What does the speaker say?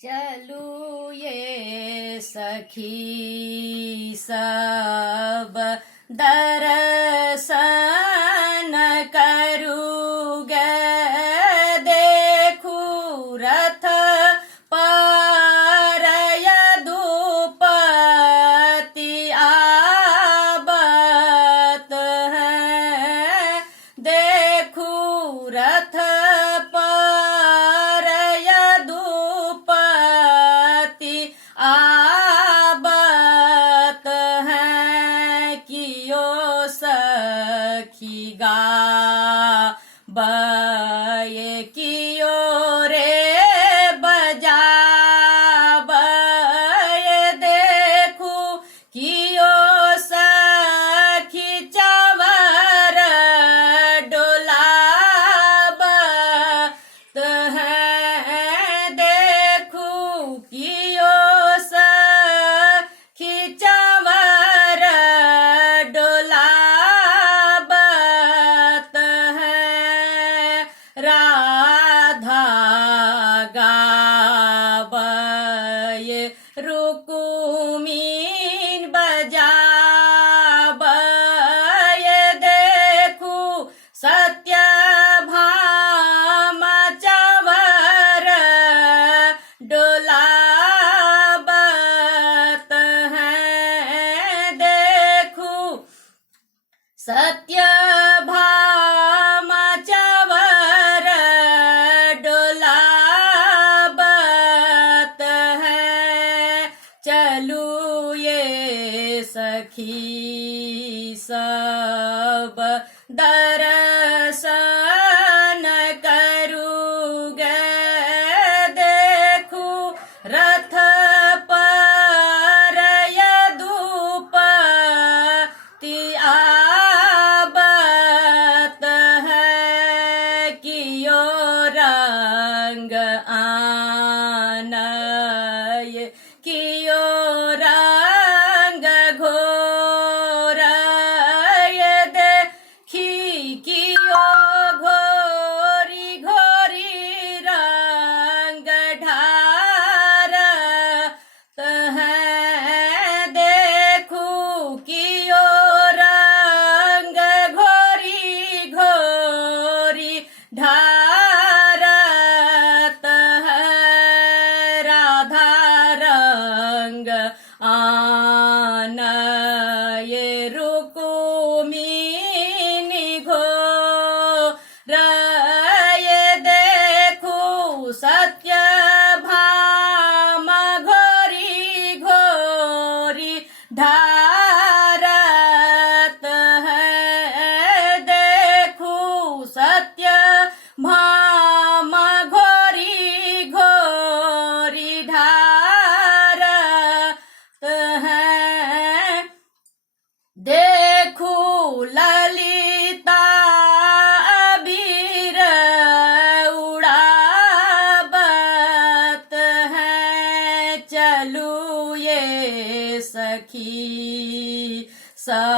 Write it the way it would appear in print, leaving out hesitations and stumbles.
चलू ये सखी सब दर्शन करूँगे, देखू रथ पर यदुपति आवत हैं, देखू रथ पर यदुपति आवत हैं, कियो सखी गावै कियो रे बजावै, देखू कियो सखी चवर डोलावत हैं, देखू कियो सखी चवर डोलावत हैं, राधा गावै रुक्मिणी बजावै, देखू सत्यभामा चवर डोलावत हैं, देखू सत्यभामा चवर डोलावत हैं, चलू ये सखी सब दर्शन करूँगे, देखू रथ पर यदुपति आवत हैं, कियो रंग आनय कियो रंग घोरय, देखी कियो घोरी घोरी रंग ढारत हैं, देखू कियो रंग घोरी घोरी ढारत हैं, राधा रंग आनय रुक्मिणी घोरय, देखू सत्यभामा घोरी घोरी ढारत हैं, देखू सत्यभामा घोरी घोरी ढारत हैं, देखू ललिता अबीर उड़ावत हैं, चलू ये सखी सब